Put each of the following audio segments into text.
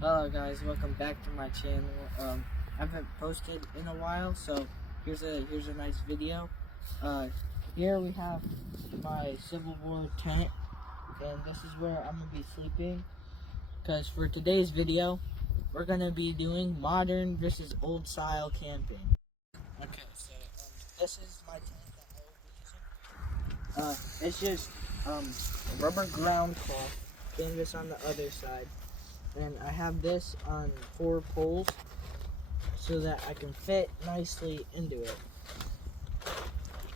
Hello guys, welcome back to my channel. I haven't posted in a while, so here's a nice video. Here we have my Civil War tent, and this is where I'm gonna be sleeping. Cause for today's video, we're gonna be doing modern versus old style camping. Okay, so this is my tent that I will be using. It's just rubber ground cloth, canvas on the other side. And I have this on 4 poles so that I can fit nicely into it.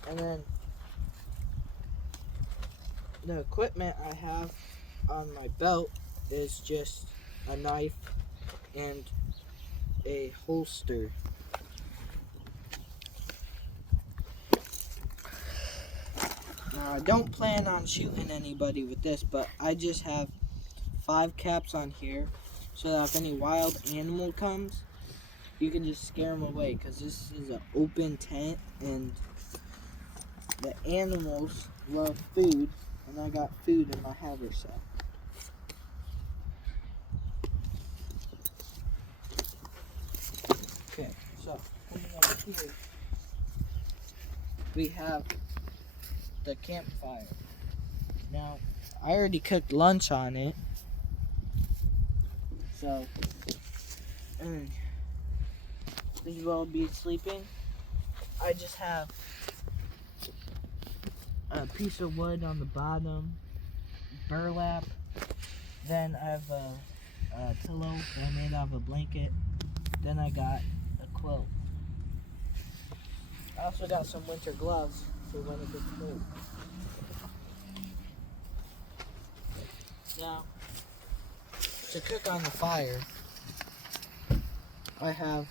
And then the equipment I have on my belt is just a knife and a holster. Now I don't plan on shooting anybody with this, but I just have 5 caps on here so that if any wild animal comes, you can just scare them away, because this is an open tent and the animals love food, and I got food in my haversack. Okay, so coming over here, we have the campfire. Now, I already cooked lunch on it, so this is where I'll be sleeping. I just have a piece of wood on the bottom, burlap. Then I have a pillow that I made out of a blanket. Then I got a quilt. I also got some winter gloves for when it gets cold. Now, to cook on the fire, I have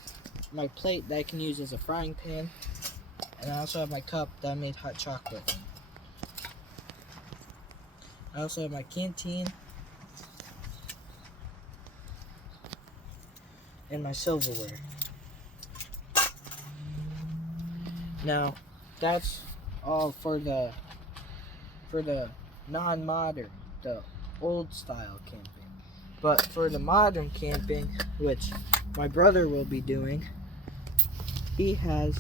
my plate that I can use as a frying pan, and I also have my cup that I made hot chocolate in. I also have my canteen and my silverware. Now, that's all for the non-modern, the old style camping. But for the modern camping, which my brother will be doing, he has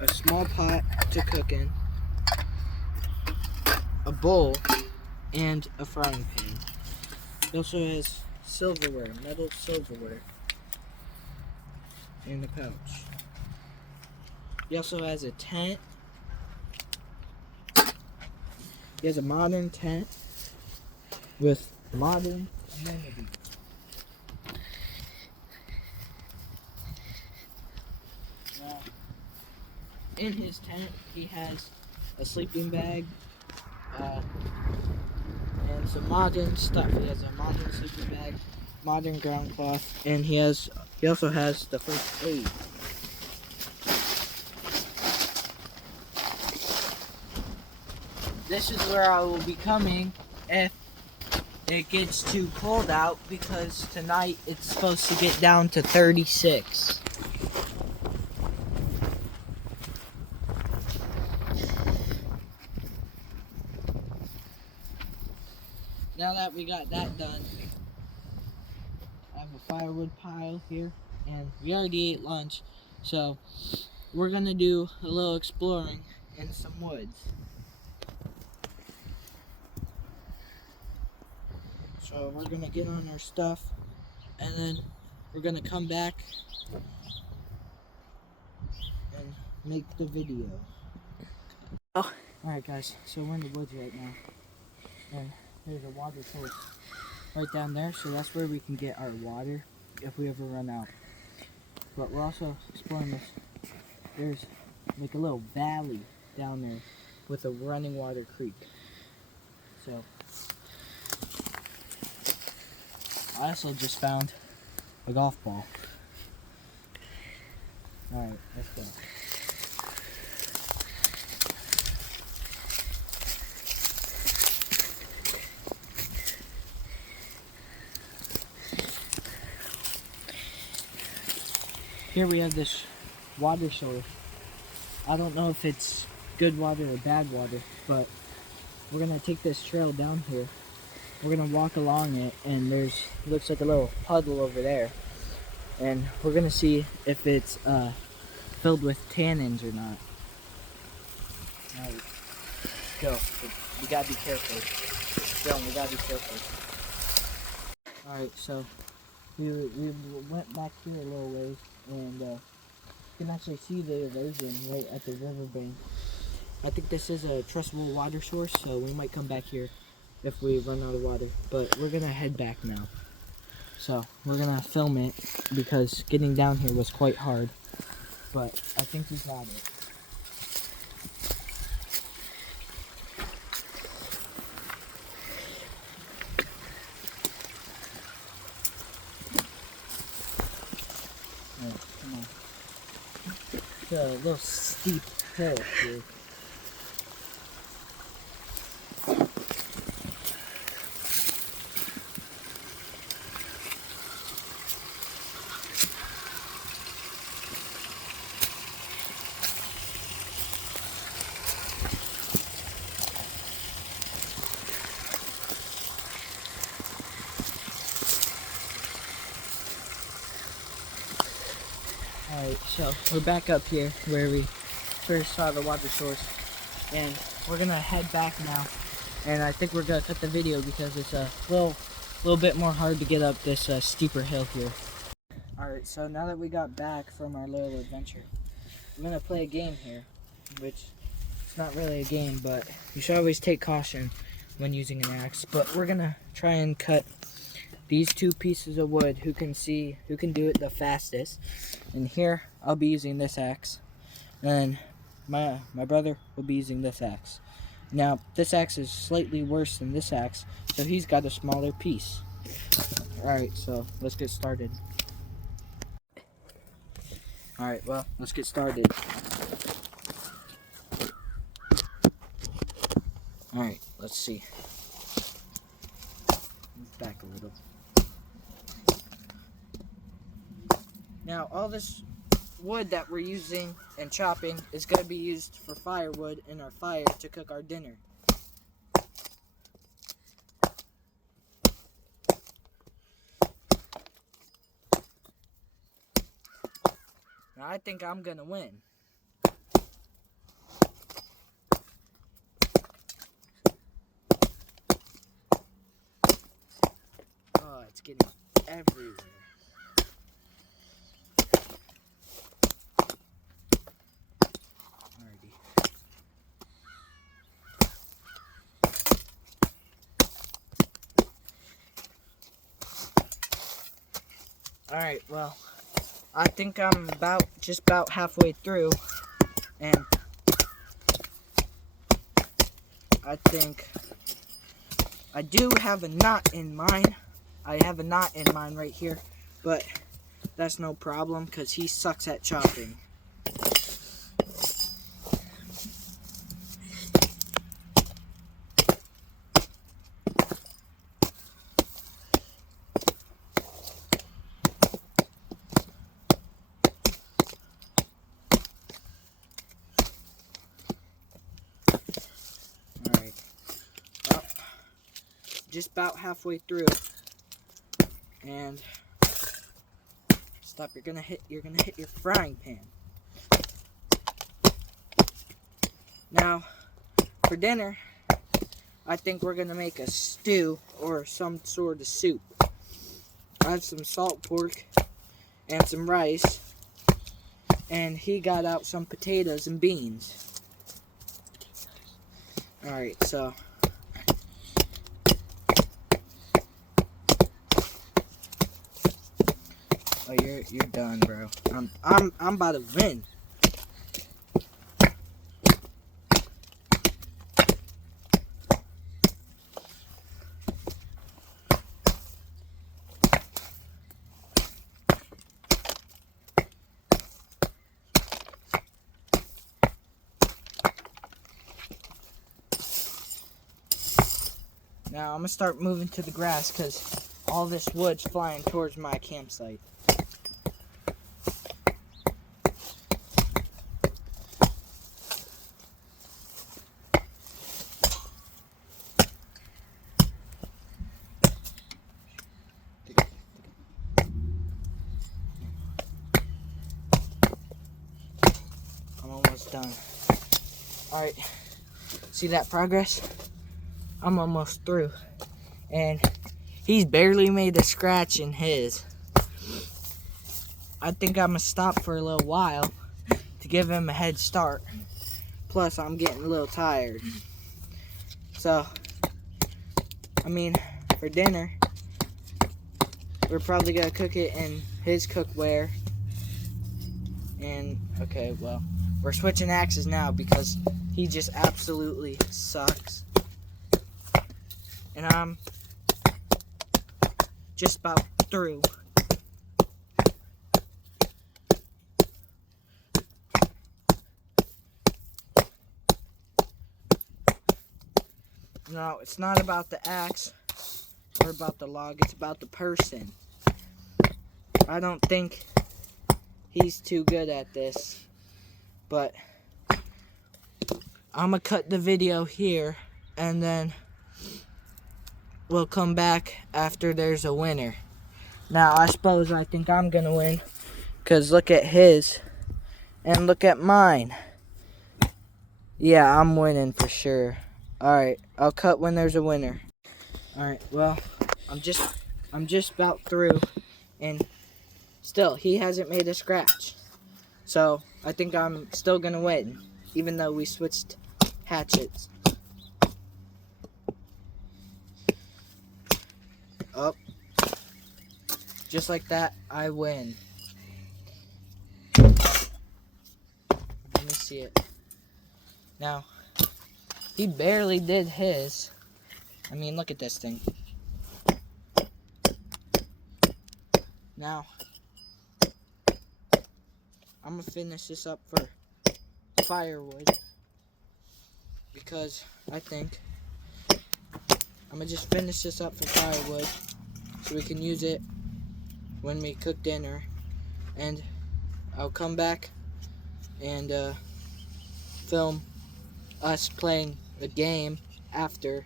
a small pot to cook in, a bowl, and a frying pan. He also has silverware, metal silverware, in the pouch. He also has a tent. He has a modern tent with modern amenities. Now, in his tent, he has a sleeping bag, and some modern stuff. He has a modern sleeping bag, modern ground cloth, and he also has the first aid. This is where I will be coming if it gets too cold out, because tonight it's supposed to get down to 36. Now that we got that done, I have a firewood pile here, and we already ate lunch, so we're gonna do a little exploring in some woods. So we're gonna get on our stuff, and then we're gonna come back and make the video. Oh, alright guys, so we're in the woods right now, and there's a water source right down there, so that's where we can get our water if we ever run out. But we're also exploring this. There's like a little valley down there with a running water creek. So I also just found a golf ball. Alright, let's go. Here we have this water source. I don't know if it's good water or bad water, but we're gonna take this trail down here we're gonna walk along it, and there's looks like a little puddle over there, and we're gonna see if it's filled with tannins or not. All right, go. We gotta be careful. Dylan, we gotta be careful. All right, so we went back here a little ways, and you can actually see the erosion right at the riverbank. I think this is a trustable water source, so we might come back here if we run out of water. But we're gonna head back now. So we're gonna film it because getting down here was quite hard. But I think we got it. All right, come on. It's a little steep hill here. Alright, so we're back up here where we first saw the water source, and we're gonna head back now, and I think we're gonna cut the video because it's a little bit more hard to get up this steeper hill here. Alright, so now that we got back from our little adventure, we're gonna play a game here, which it's not really a game, but you should always take caution when using an axe. But we're gonna try and cut these two pieces of wood. Who can do it the fastest. And here I'll be using this axe, and my brother will be using this axe. Now this axe is slightly worse than this axe, so he's got a smaller piece. Alright, so let's get started. Alright, well, let's get started. Alright, let's see. Move back a little. Now, all this wood that we're using and chopping is going to be used for firewood in our fire to cook our dinner. Now, I think I'm going to win. Oh, it's getting everywhere. Alright, well, I think I'm just about halfway through, and I think I do have a knot in mine. I have a knot in mine right here, but that's no problem because he sucks at chopping. Just about halfway through, and stop. You're gonna hit your frying pan. Now for dinner, I think we're gonna make a stew or some sort of soup. I have some salt pork and some rice, and he got out some potatoes and beans. Alright, so oh, you're done, bro. I'm about to win. Now I'm gonna start moving to the grass because all this wood's flying towards my campsite. Alright, see that progress? I'm almost through. And he's barely made a scratch in his. I think I'm gonna stop for a little while to give him a head start. Plus, I'm getting a little tired. So, I mean, for dinner, we're probably gonna cook it in his cookware. And, okay, well, we're switching axes now because he just absolutely sucks. And I'm just about through. No, it's not about the axe or about the log, it's about the person. I don't think he's too good at this, but I'm gonna cut the video here and then we'll come back after there's a winner. Now, I think I'm gonna win because look at his and look at mine. Yeah, I'm winning for sure. Alright, I'll cut when there's a winner. Alright, well, I'm just about through, and still, he hasn't made a scratch. So, I think I'm still gonna win, even though we switched hatchets. Up. Just like that, I win. Let me see it. Now, he barely did his. I mean, look at this thing. Now, I'm gonna finish this up for firewood because I think I'm gonna just finish this up for firewood so we can use it when we cook dinner, and I'll come back and film us playing a game after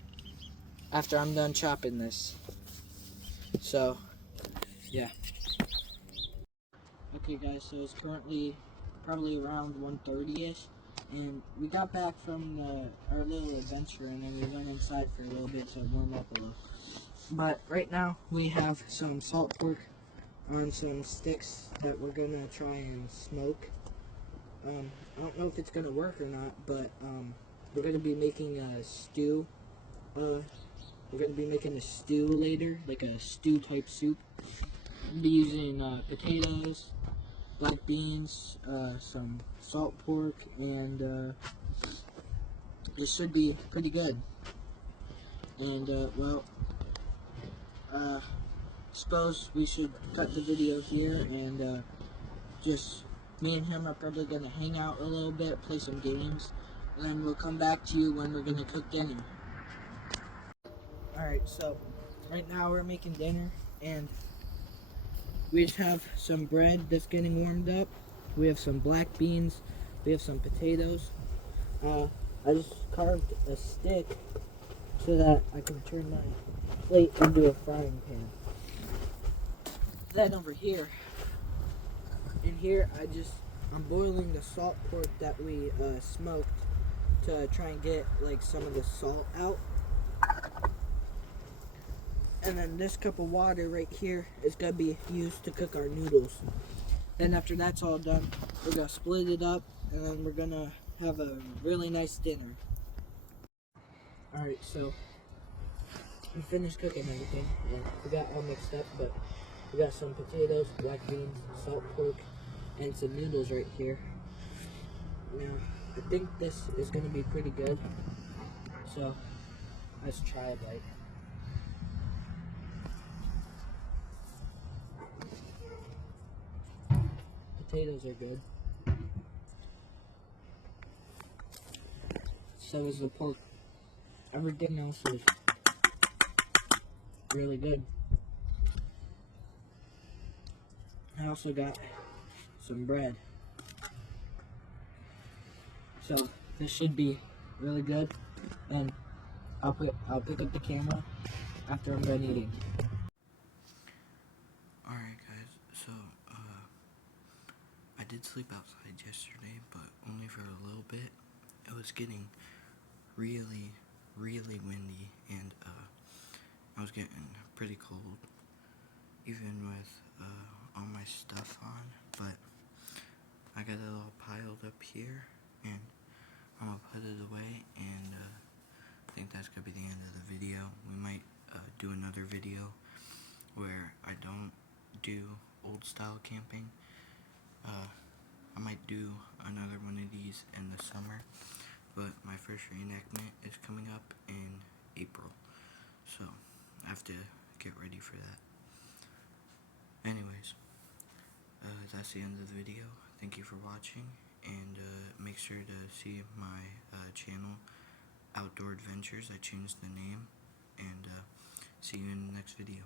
I'm done chopping this. So, yeah. Okay guys, so it's currently probably around 1:30ish, and we got back from our little adventure, and then we went inside for a little bit to warm up a little. But right now we have some salt pork on some sticks that we're gonna try and smoke. I don't know if it's gonna work or not, but we're gonna be making a stew. We're gonna be making a stew later, like a stew type soup. We'll be using potatoes, black beans, some salt pork, and this should be pretty good. And well, suppose we should cut the video here, and just me and him are probably gonna hang out a little bit, play some games, and then we'll come back to you when we're gonna cook dinner. Alright, so right now we're making dinner, and we just have some bread that's getting warmed up. We have some black beans. We have some potatoes. I just carved a stick so that I can turn my plate into a frying pan. Then over here, in here, I'm boiling the salt pork that we smoked to try and get like some of the salt out. And then this cup of water right here is gonna be used to cook our noodles. Then after that's all done, we're gonna split it up, and then we're gonna have a really nice dinner. Alright, so we finished cooking everything. We got all mixed up, but we got some potatoes, black beans, salt pork, and some noodles right here. Now, I think this is gonna be pretty good. So let's try a bite. Potatoes are good. So is the pork. Everything else is really good. I also got some bread. So this should be really good. And I'll pick up the camera after I'm done eating. Alright guys, so I did sleep outside yesterday, but only for a little bit. it was getting really, really windy, and I was getting pretty cold, even with all my stuff on. But I got it all piled up here, and I'm gonna put it away, and I think that's gonna be the end of the video. We might do another video where I don't do old style camping. I might do another one of these in the summer, but my first reenactment is coming up in April, so I have to get ready for that. Anyways, that's the end of the video. Thank you for watching, and make sure to see my channel, Outdoor Adventures. I changed the name, and see you in the next video.